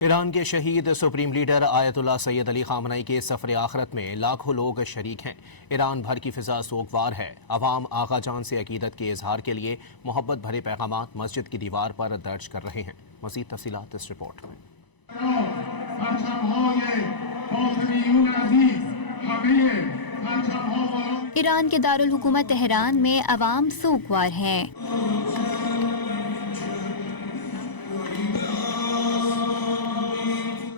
ایران کے شہید supreme leader آیت اللہ سید علی خامنئی کے سفر آخرت میں لاکھوں لوگ شریک ہیں۔ ایران بھر کی فضا سوگوار ہے۔ عوام آقا جان سے عقیدت کے اظہار کے لیے محبت بھرے پیغامات مسجد کی دیوار پر درج کر رہے ہیں۔ مزید تفصیلات اس رپورٹ میں۔ ایران کے دارالحکومت تہران میں عوام سوگوار ہیں۔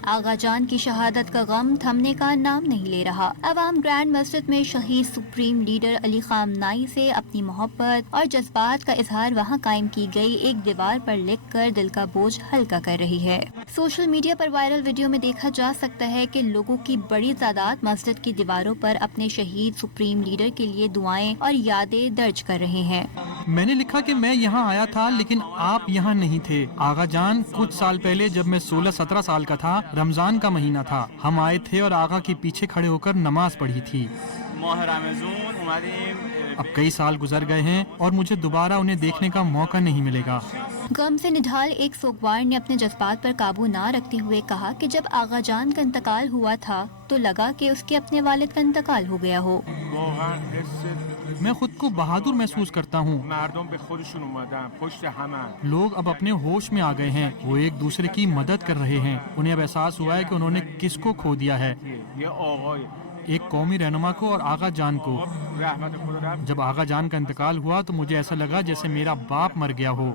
آغا جان کی شہادت کا غم تھمنے کا نام نہیں لے رہا۔ عوام گرینڈ مسجد میں شہید سپریم لیڈر علی خامنئی سے اپنی محبت اور جذبات کا اظہار وہاں قائم کی گئی ایک دیوار پر لکھ کر دل کا بوجھ ہلکا کر رہی ہے۔ سوشل میڈیا پر وائرل ویڈیو میں دیکھا جا سکتا ہے کہ لوگوں کی بڑی تعداد مسجد کی دیواروں پر اپنے شہید سپریم لیڈر کے لیے دعائیں اور یادیں درج کر رہے ہیں۔ میں نے لکھا کہ میں یہاں آیا تھا لیکن آپ یہاں نہیں تھے۔ آغا جان، کچھ سال پہلے جب میں 16-17 سال کا تھا، رمضان کا مہینہ تھا، ہم آئے تھے اور آغا کے پیچھے کھڑے ہو کر نماز پڑھی تھی۔ اب کئی سال گزر گئے ہیں اور مجھے دوبارہ انہیں دیکھنے کا موقع نہیں ملے گا۔ غم سے نڈھال ایک سوگوار نے اپنے جذبات پر قابو نہ رکھتے ہوئے کہا کہ جب آغا جان کا انتقال ہوا تھا تو لگا کہ اس کے اپنے والد کا انتقال ہو گیا ہو۔ میں خود کو بہادر محسوس کرتا ہوں۔ لوگ اب اپنے ہوش میں آ گئے ہیں، وہ ایک دوسرے کی مدد کر رہے ہیں۔ انہیں اب احساس ہوا ہے کہ انہوں نے کس کو کھو دیا ہے، ایک قومی رہنما کو اور آغا جان کو۔ جب آغا جان کا انتقال ہوا تو مجھے ایسا لگا جیسے میرا باپ مر گیا ہو۔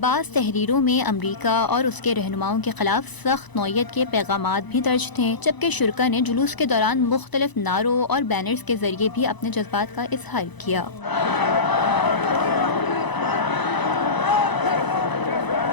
بعض تحریروں میں امریکہ اور اس کے رہنماؤں کے خلاف سخت نوعیت کے پیغامات بھی درج تھے، جبکہ شرکاء نے جلوس کے دوران مختلف نعروں اور بینرز کے ذریعے بھی اپنے جذبات کا اظہار کیا۔